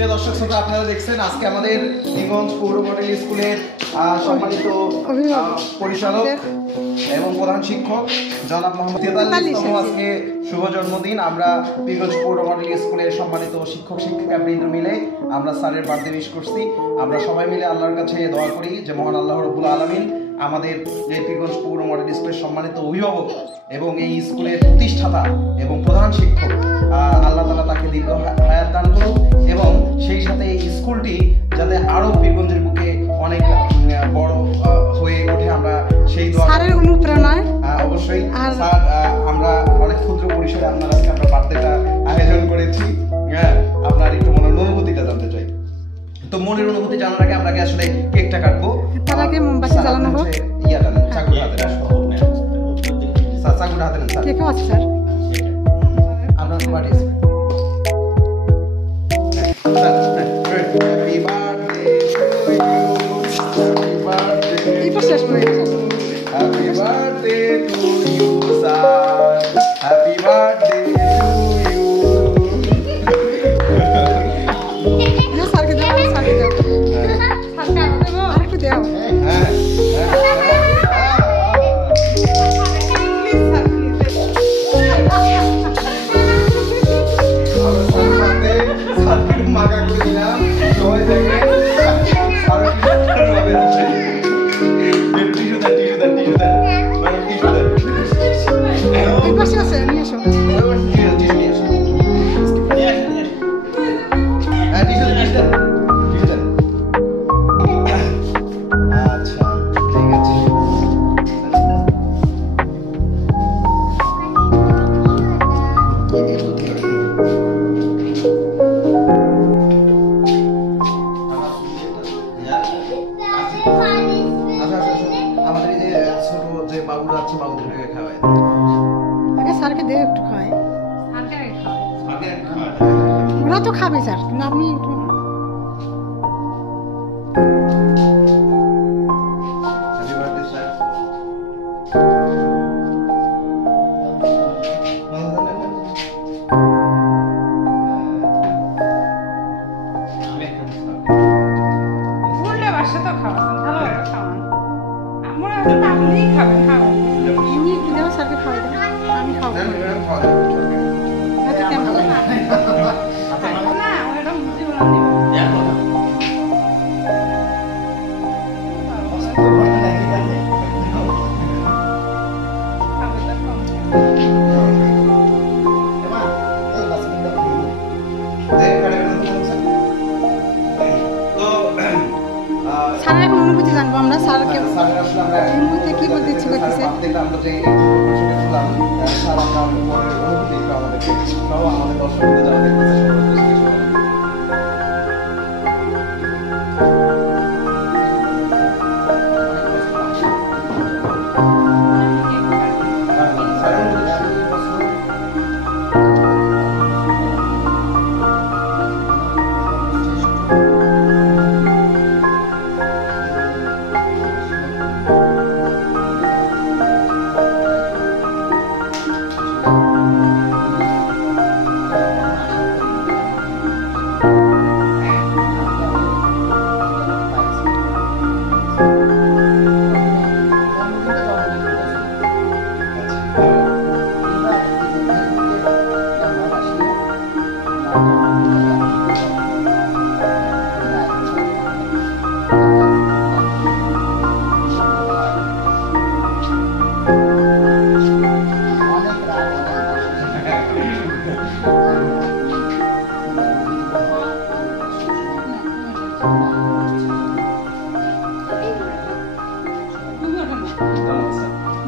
প্রিয় দর্শক শ্রোতা, আপনারা দেখছেন আজকে আমাদের নিগঞ্জ পৌর মডেল স্কুলের সম্মানিত পরিচালক এবং প্রধান শিক্ষক জনাব মোহাম্মদ তেতাল্লিশতম আজকে শুভ জন্মদিন। আমরা নিগঞ্জ পৌর মডেল স্কুলের সম্মানিত শিক্ষক শিক্ষিকা বৃন্দ মিলে আমরা স্যারের বার্থডে উইশ করছি। আমরা সবাই মিলে আল্লাহর কাছে দোয়া করি যে মহান আল্লাহ রাব্বুল আলামিন আমাদের এই পীরগঞ্জ পৌর মডেল স্কুলের সম্মানিত অভিভাবক এবং এই স্কুলের প্রতিষ্ঠাতা এবং প্রধান শিক্ষক আল্লাহ তাআলা তাকে দীর্ঘ হায়াত দান করুক এবং সেই সাথে এই স্কুলটি যাতে আরো পীরগঞ্জের বুকে অনেক বড় হয়ে ওঠে আমরা সেই দোয়া স্যারের অনুপ্রেরণায় অবশ্যই স্যার আমরা অনেক ক্ষুদ্র পরিসরে আপনার আজকে আমরা বার্থডেটা আয়োজন করেছি। হ্যাঁ, আপনার একটু মনের অনুভূতিটা জানতে চাই। তো মনের অনুভূতি জানার আগে আপনাকে আসলে কেকটা কাটবো, তার আগে মোমবাতি জ্বালানো হোক। ইয়াটা নেন, চাকুটা হাতে নেন, স্যার চাকুটা হাতে নেন। স্যার কেকও আছে স্যার, আপনার বাড়ি আছে। Happy birthday to you, happy birthday, এই পাশে আসবে। Happy birthday to you sir, happy birthday to you. স্যারকে দাও, স্যারকে দাও, স্যারকে আরো দেবো, আরেকটু দাও। এই পাশে আছে, নিয়ে এসো। আমাদের এই যে ছোট যে বাবুরা আছে, বাবুদেরকে খাওয়ায়। আগে স্যারকে দে, একটু খায়। ওরা তো খাবে স্যার, কিন্তু আপনি একটু হ্যাপি বার্থডে স্যার। এমনি একটু দাও, স্যারকে খাওয়াই দাও, আমি খাবো। হাতে কেমন স্যারের এখন অনুভূতি জানবো আমরা। স্যারকে এই মুহূর্তে কি বলতে ইচ্ছে করতেছে?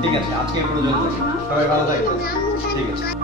ঠিক আছে, আজকে এই পর্যন্ত। সবাই ভালো থাকবেন। ঠিক আছে।